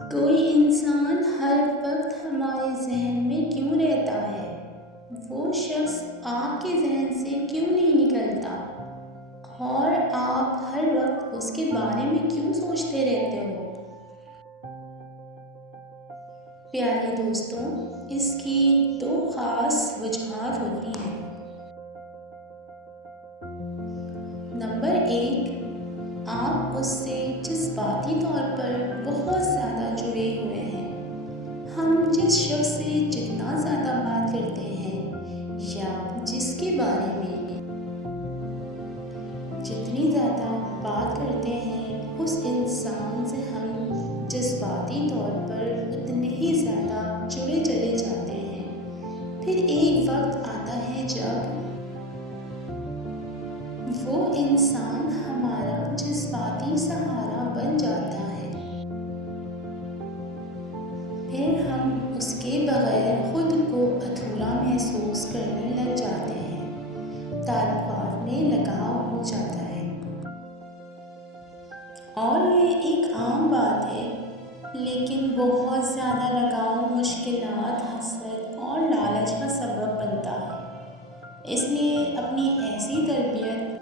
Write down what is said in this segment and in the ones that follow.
کوئی انسان ہر وقت ہمارے ذہن میں کیوں رہتا ہے؟ وہ شخص آپ کے ذہن سے کیوں نہیں نکلتا؟ اور آپ ہر وقت اس کے بارے میں کیوں سوچتے رہتے ہو؟ پیارے دوستوں، اس کی دو خاص وجوہات ہوتی ہیں۔ نمبر 1، آپ اس سے جذباتی طور پر بہت زیادہ جڑے ہوئے ہیں۔ ہم جس شخص سے جتنا زیادہ بات کرتے ہیں یا جس کے بارے میں جتنی زیادہ بات کرتے ہیں، اس انسان سے ہم جذباتی طور پر اتنے ہی زیادہ جڑے چلے جاتے ہیں۔ پھر ایک وقت آتا ہے جب وہ انسان ہمارا جذباتی سہارا بن جاتا ہے۔ پھر ہم اس کے بغیر خود کو ادھورا محسوس کرنے لگ جاتے ہیں۔ تعلقات میں لگاؤ ہو جاتا ہے۔ اور یہ ایک عام بات ہے، لیکن بہت زیادہ لگاؤ مشکلات، حسد اور لالچ کا سبب بنتا ہے۔ اس لیے اپنی ایسی تربیت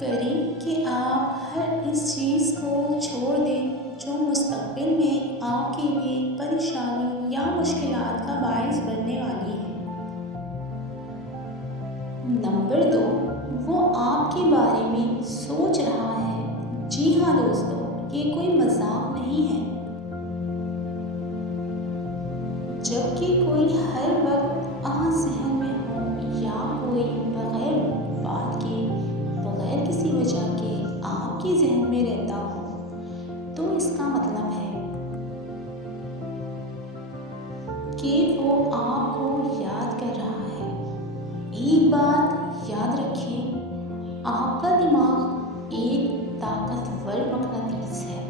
کریں کہ آپ ہر اس چیز کو چھوڑ دیں جو مستقبل میں آپ کے لیے پریشانی یا مشکلات کا باعث بننے والی ہے۔ نمبر 2، وہ آپ کے بارے میں سوچ رہا ہے۔ جی ہاں دوستو، یہ کوئی مذاق نہیں ہے۔ جبکہ کوئی ہر وقت ذہن میں ہو یا کوئی بغیر بات کے، بغیر کسی وجہ کے آپ کے ذہن میں رہتا ہو، تو اس کا مطلب ہے کہ وہ آپ کو یاد کر رہا ہے۔ ایک بات یاد رکھیں، آپ کا دماغ ایک طاقتور مقناطیس ہے۔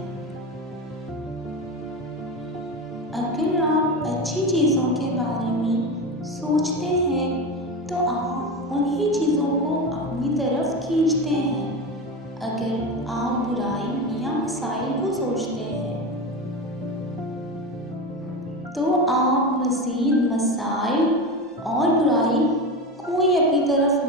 اگر آپ اچھی چیزوں کے بارے میں سوچتے ہیں تو آپ انہی چیزوں کو اپنی طرف کھینچتے ہیں۔ اگر آپ برائی یا مسائل کو سوچتے ہیں تو آپ مزید مسائل اور برائی کو ہی اپنی طرف